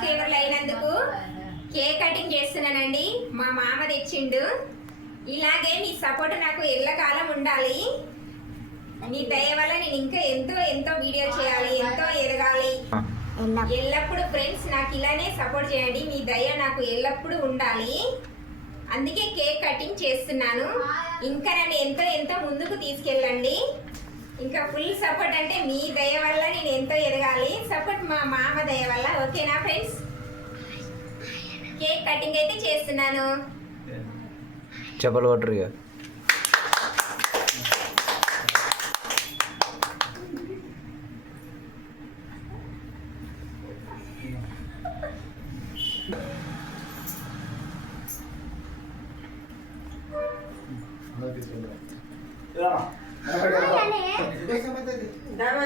సబ్స్క్రైబర్లు అయినందుకు cake cutting చేస్తున్నానండి. మా మామ తెచ్చిండు. ఇలాగే మీ సపోర్ట్ నాకు ఎల్లకాలం ఉండాలి. మీ దయ వల్ల నేను ఇంకా ఎంతో ఎంతో వీడియో చేయాలి, ఎంతో ఎదగాలి. ఎల్లప్పుడు ఫ్రెండ్స్ నాకు ఇలానే సపోర్ట్ చేయండి. మీ దయ నాకు ఎల్లప్పుడూ ఉండాలి. అందుకే కేక్ కటింగ్ చేస్తున్నాను. ఇంకా నన్ను ఎంతో ఎంతో ముందుకు తీసుకెళ్ళండి. ఇంకా ఫుల్ సపోర్ట్ అంటే మీ దయ వల్ల నేను ఎంతో ఎదగాలి. సపోర్ట్ మా మామ దయ వల్ల. ఓకేనా ఫ్రెండ్స్? కేక్ కటింగ్ అయితే చేస్తున్నాను. చెప్పలు కొట్టరు ఇక. దామా